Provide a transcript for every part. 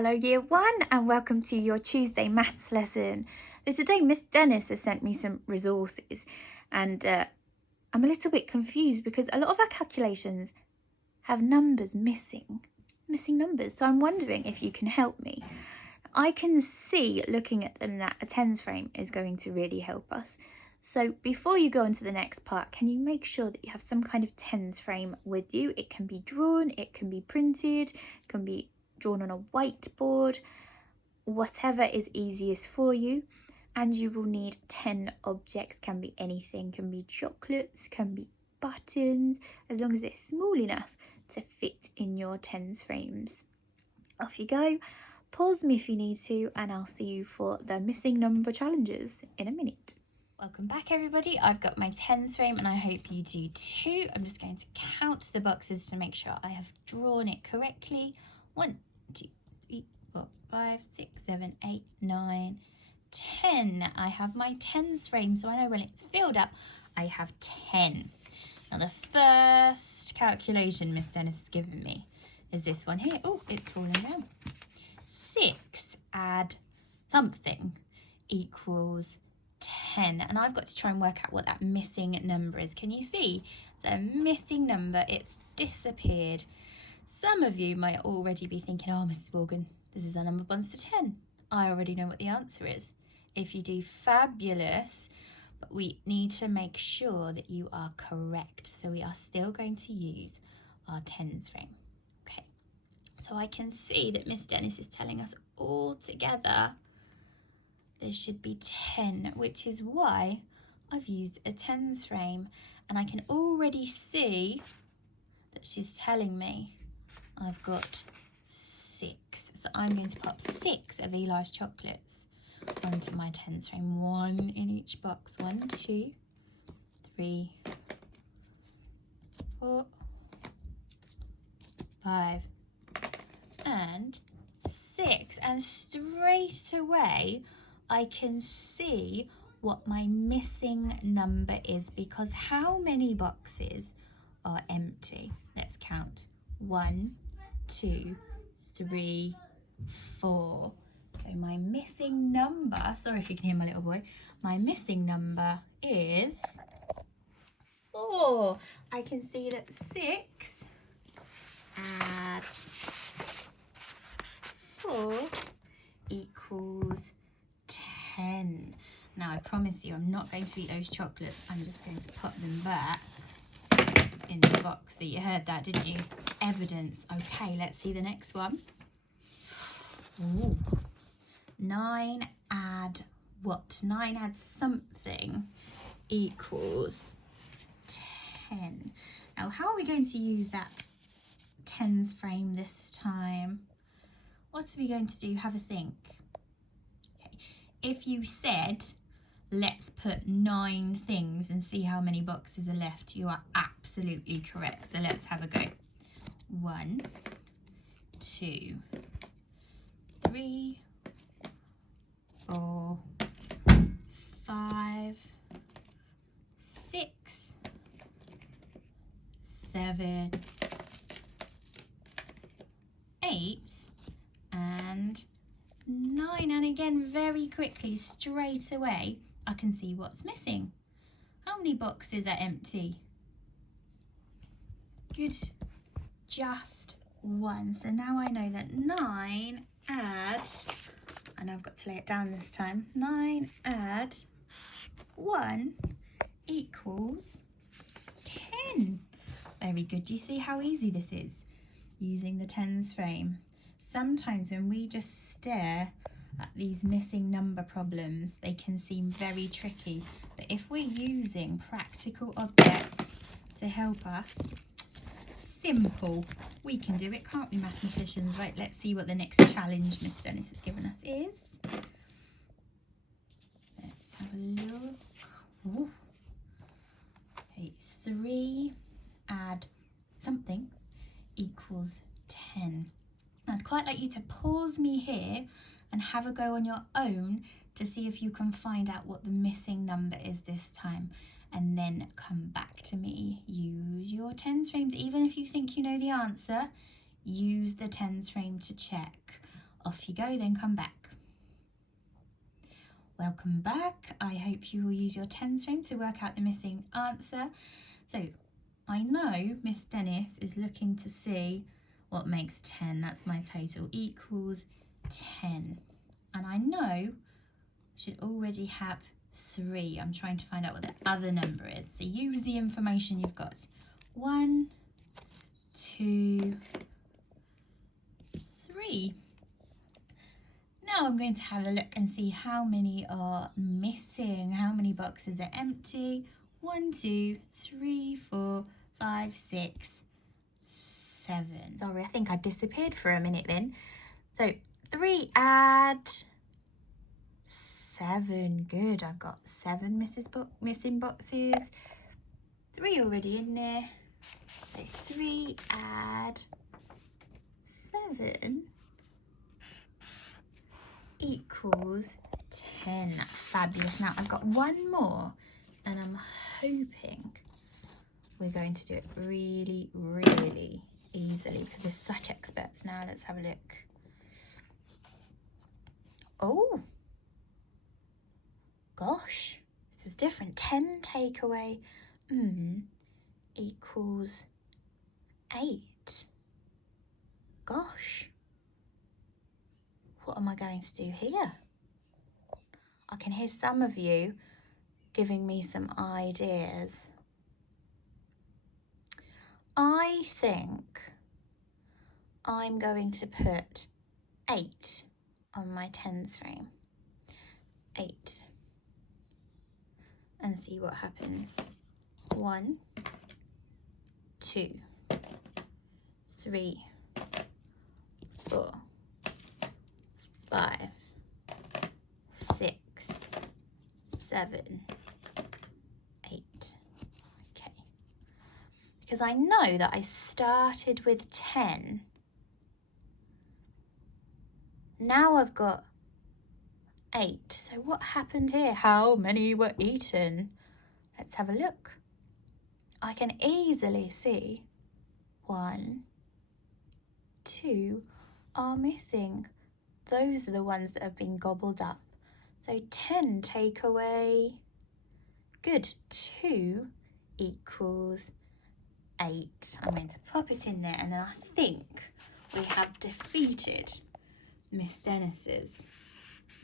Hello Year 1 and welcome to your Tuesday maths lesson. So today Miss Dennis has sent me some resources and I'm a little bit confused because a lot of our calculations have numbers missing numbers. So I'm wondering if you can help me. I can see looking at them that a tens frame is going to really help us. So before you go on to the next part, can you make sure that you have some kind of tens frame with you? It can be drawn, it can be printed, it can be drawn on a whiteboard, whatever is easiest for you. And you will need 10 objects, can be anything, can be chocolates, can be buttons, as long as they're small enough to fit in your tens frames. Off you go. Pause me if you need to, and I'll see you for the missing number challenges in a minute. Welcome back everybody. I've got my tens frame and I hope you do too. I'm just going to count the boxes to make sure I have drawn it correctly. 1, 2, 3, 4, 5, 6, 7, 8, 9, 10. I have my tens frame, so I know when it's filled up, I have 10. Now the first calculation Miss Dennis has given me is this one here. Oh, it's falling down. 6 add something equals 10. And I've got to try and work out what that missing number is. Can you see the missing number? It's disappeared. Some of you might already be thinking, oh, Mrs. Morgan, this is our number bonds to 10. I already know what the answer is. If you do, fabulous, but we need to make sure that you are correct. So we are still going to use our tens frame. Okay, so I can see that Miss Dennis is telling us all together there should be 10, which is why I've used a tens frame. And I can already see that she's telling me I've got 6. So I'm going to pop 6 of Eli's chocolates onto my tens frame. 1 in each box. 1, 2, 3, 4, 5, and 6. And straight away I can see what my missing number is, because how many boxes are empty? Let's count. 1, 2, 3, 4. So my missing number, sorry if you can hear my little boy, my missing number is 4. I can see that 6 add 4 equals 10. Now I promise you I'm not going to eat those chocolates. I'm just going to put them back in the box. So you heard that, didn't you? Evidence. Okay, let's see the next one. Ooh. 9 add what? 9 add something equals 10. Now how are we going to use that tens frame this time? What are we going to do? Have a think. Okay. If you said let's put 9 things and see how many boxes are left, you are absolutely correct. So let's have a go. 1, 2, 3, 4, 5, 6, 7, 8, and 9. And again, very quickly, straight away, I can see what's missing. How many boxes are empty? Good, just 1. So now I know that 9 add, and I've got to lay it down this time, 9 add 1 equals 10. Very good. Do you see how easy this is using the tens frame? Sometimes when we just stare at these missing number problems, they can seem very tricky. But if we're using practical objects to help us, simple, we can do it, can't we, mathematicians? Right, let's see what the next challenge Miss Dennis has given us is. Let's have a look. Ooh. Okay, 3 add something equals 10. I'd quite like you to pause me here and have a go on your own to see if you can find out what the missing number is this time, and then come back to me. Use your tens frames. Even if you think you know the answer, use the tens frame to check. off you go, then come back. Welcome back. I hope you will use your tens frame to work out the missing answer. So I know Miss Dennis is looking to see what makes 10. That's my total, equals 10. And I know I should already have 3. I'm trying to find out what the other number is. So use the information you've got. 1, 2, 3. Now I'm going to have a look and see how many are missing. How many boxes are empty? 1, 2, 3, 4, 5, 6, 7. Sorry, I think I disappeared for a minute then. So 3 add 7. Good, I've got 7 missing boxes. 3 already in there. So 3 add 7 equals 10. Fabulous. Now I've got one more and I'm hoping we're going to do it really, really easily because we're such experts now. Let's have a look. Oh, gosh, this is different. 10 take away equals 8. Gosh, what am I going to do here? I can hear some of you giving me some ideas. I think I'm going to put 8 on my tens frame. 8. And see what happens. 1, 2, 3, 4, 5, 6, 7, 8. Okay. Because I know that I started with 10. Now I've got 8. So what happened here? How many were eaten? Let's have a look. I can easily see 1, 2 are missing. Those are the ones that have been gobbled up. So 10 take away, good, 2 equals 8. I'm going to pop it in there and then I think we have defeated Miss Dennis's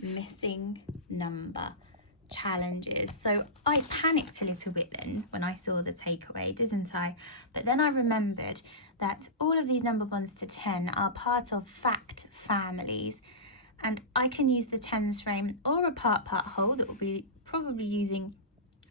missing number challenges. So I panicked a little bit then when I saw the takeaway, didn't I? But then I remembered that all of these number bonds to 10 are part of fact families, and I can use the tens frame or a part whole that we'll be probably using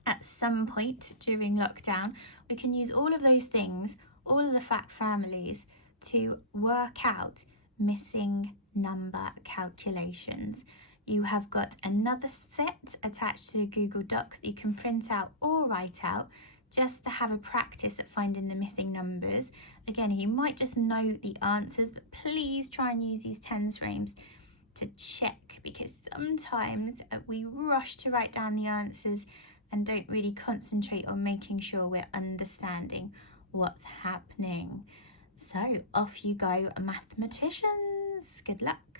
at some point during lockdown. We can use all of those things, all of the fact families, to work out missing number calculations. You have got another set attached to Google Docs that you can print out or write out just to have a practice at finding the missing numbers. Again, you might just know the answers, but please try and use these tens frames to check, because sometimes we rush to write down the answers and don't really concentrate on making sure we're understanding what's happening. So off you go, mathematicians. Good luck.